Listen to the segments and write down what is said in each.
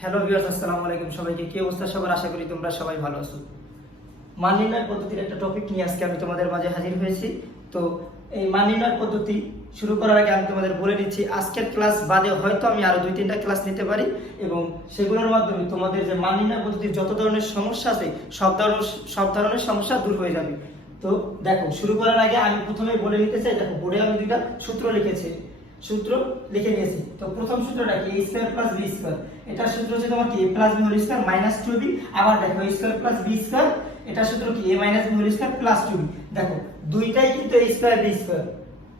Hello viewers, আসসালামু আলাইকুম সবাইকে। কি অবস্থা সবার? আশা করি তোমরা সবাই ভালো আছো। মান নির্ণয় পদ্ধতির একটা টপিক নিয়ে আজকে আমি তোমাদের মাঝে হাজির হয়েছি। তো এই মান নির্ণয় পদ্ধতি শুরু করার আগে আমি তোমাদের বলে দিচ্ছি, আজকের ক্লাস বাদে হয়তো আমি আরও দুই তিনটা ক্লাস নিতে পারি এবং সেগুলোর মাধ্যমে তোমাদের যে মান নির্ণয় পদ্ধতির যত ধরনের সমস্যা আছে, সব ধরনের সব ধরনের সমস্যা দূর হয়ে যাবে। তো দেখো, শুরু করার আগে আমি প্রথমে বলে নিতে চাই, দেখো, বোর্ডে আমি দুইটা সূত্র লিখেছি। সূত্র লিখে নিয়েছি। তো প্রথম সূত্রটা কি? স্কয়ার প্লাস বি স্কয়ার এটার সূত্র হচ্ছে তোমার কি? Plus B square minus two B আবার দেখো স্কোয়ার প্লাস বি স্কয়ার এটার সূত্র কি? A minus B square plus two B দেখো, দুইটাই কিন্তু এ স্কয়ার বি স্কয়ার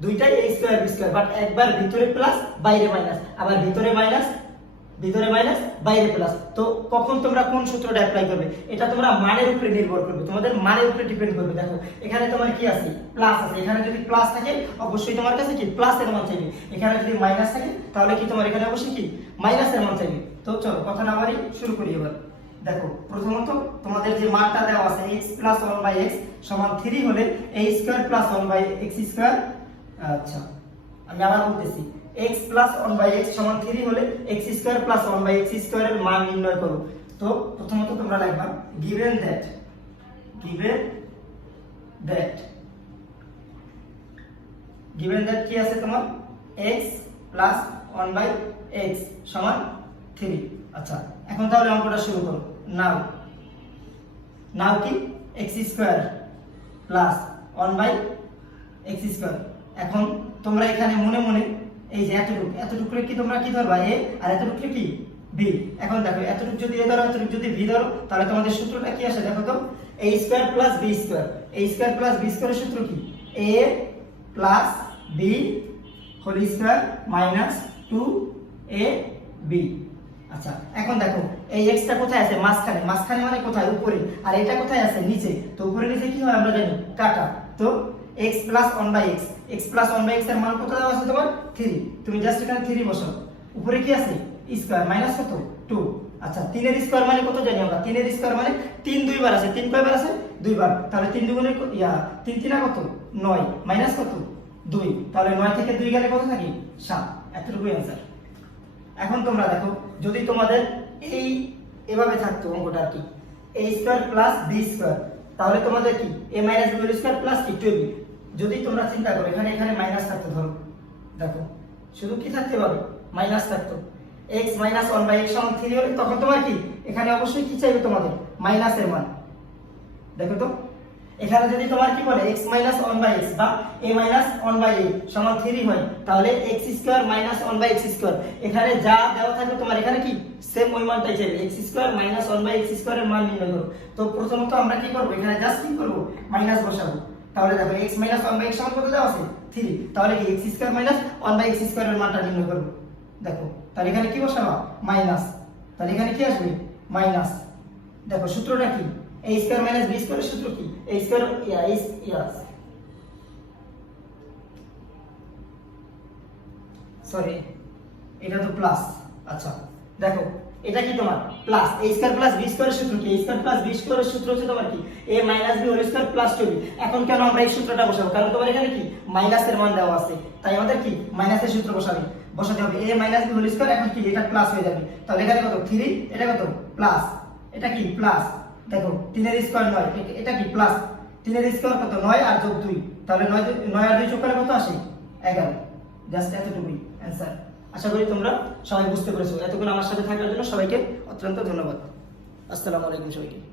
দুইটাই A square B square but একবার ভিতরে প্লাস বাইরে মাইনাস আবার ভিতরে মাইনাস ভিতরে মাইনাস বাইরে প্লাস তো কখন তোমরা কোন সূত্রটা অ্যাপ্লাই করবে? এটা তোমরা মানের উপরে নির্ভর করবে। তোমাদের মানের উপরে ডিপেন্ড করবে। দেখো, এখানে তোমার কি আছে? প্লাস আছে। এখানে যদি প্লাস থাকে, অবশ্যই তোমার কাছে কি? প্লাস এর মান চাইবে। এখানে যদি মাইনাস থাকে, তাহলে কি তোমার এখানে অবশ্যই কি? মাইনাস এর মান চাইবে। তো চলো, কথা না বাড়ি শুরু করি এবার। দেখো, প্রথমত তোমাদের যে মানটা দেওয়া আছে, x plus one by X সমান থ্রি হলে a square plus one by X square আচ্ছা আমি আবার বলতেছি। X plus one by X সমান থ্রি হলে X square plus one by X স্কোয়ারের মান নির্ণয় করো। তো প্রথমত তোমরা লিখবা given that given that given that কি আছে তোমার? x plus one by X সমান থ্রি আচ্ছা এখন তাহলে অঙ্কটা শুরু করো। নাও। নাও কি? X square plus one by X square এখন তোমরা এখানে মনে মনে এই যে এতটুকু এতটুকু কি তোমরা কি ধরবা? এ আর এতটুকু কি? বি। এখন দেখো, এতটুকু যদি এ ধরো, এতটুকু যদি ভি ধরো, তাহলে তোমাদের সূত্রটা কি আসে? দেখো তো A square plus B square A square plus B স্কোয়ারের সূত্র কি? A plus B whole square minus two A B আচ্ছা এখন দেখো, এই এক্সটা কোথায় আছে? মাঝখানে। মাঝখানে মানে কোথায়? উপরে। আর এটা কোথায় আছে? নিচে। তো উপরে নিচে কি হয় আমরা জানি? কাটা। তো x plus one by X X plus one by এক্সের মান কত দেওয়া আছে তোমার? থ্রি তুমি জাস্ট এখানে থ্রি বসাও। উপরে কি আছে? স্কোয়ার মাইনাস কত? টু আচ্ছা তিনের স্কোয়ার মানে কত জানি আমরা? তিনের স্কোয়ার মানে তিন দুইবার আছে। তিন কয়বার আছে? দুইবার। তাহলে তিন দুগুণে ইয়া, তিন তিনা কত? নয়। মাইনাস কত? দুই। তাহলে নয় থেকে দুই গেলে কত থাকি? সাত। এতটুকুই অ্যান্সার এখন তোমরা দেখো, যদি তোমাদের এই এভাবে থাকতো অঙ্কটা আর কি। A square plus B square তাহলে তোমাদের কি? A minus B square plus কি যদি তোমরা চিন্তা করো, এখানে এখানে মাইনাস থাকতো ধরো, দেখো, শুধু কি থাকতে পারো? মাইনাস থাকতো। X minus one by X সমান থ্রি হলে তখন তোমার কি? এখানে অবশ্যই কি চাইবে তোমাদের? মাইনাসের মান। দেখো তো? এখানে যদি তোমার কি বলে X minus one by X বা A minus one by A সমান থ্রি হয়, তাহলে X square minus one by X square এখানে যা দেওয়া থাকবে তোমার এখানে কি? সেম ওই মানটাই চাইবে। X square minus one by X স্কোয়ারের মান নির্ণয় করো। তো প্রথমত আমরা কি করব? এখানে জাস্ট কি করব? মাইনাস বসাবো। তাহলে দেখো X minus one by X সমান কত দেওয়া আছে? থ্রি তাহলে কি X square minus one by X স্কোয়ারের মানটা নির্ণয় করব দেখো, তাহলে এখানে কি বসাবা মাইনাস তাহলে এখানে কি আসবে? মাইনাস দেখো, সূত্রটা কি? a স্কয়ার মাইনাস b স্কয়ারের সূত্র কি? a স্কয়ার সরি এটা তো প্লাস আচ্ছা দেখো এটা কি তোমার? Plus a square plus b স্কয়ারের সূত্র কি? A স্কয়ার প্লাস b স্কয়ারের সূত্র হচ্ছে তোমার কি? A minus B whole square plus 2b এখন কেন আমরা এই সূত্রটা বসাবো? কারণ তোমার এখানে কি? মাইনাসের মান দেওয়া আছে। তাই আমাদের কি? মাইনাসের সূত্র বসাবে। বসাতে হবে A minus B whole square এখন কি? এটা প্লাস হয়ে যাবে। তাহলে এখানে কত? 3 এটা কত? প্লাস এটা কি? প্লাস দেখো, তিনের স্কোয়ার নয়। এটা কি? প্লাস তিনের স্কোয়ার কত? নয় আর যোগ দুই। তাহলে নয় নয় আর দুই যোগ করলে কত আসে? এগারো। জাস্ট এতটুকুই। অ্যান্সার আশা করি তোমরা সবাই বুঝতে পেরেছ। এতক্ষণ আমার সাথে থাকার জন্য সবাইকে অত্যন্ত ধন্যবাদ। আসসালামু আলাইকুম সবাইকে।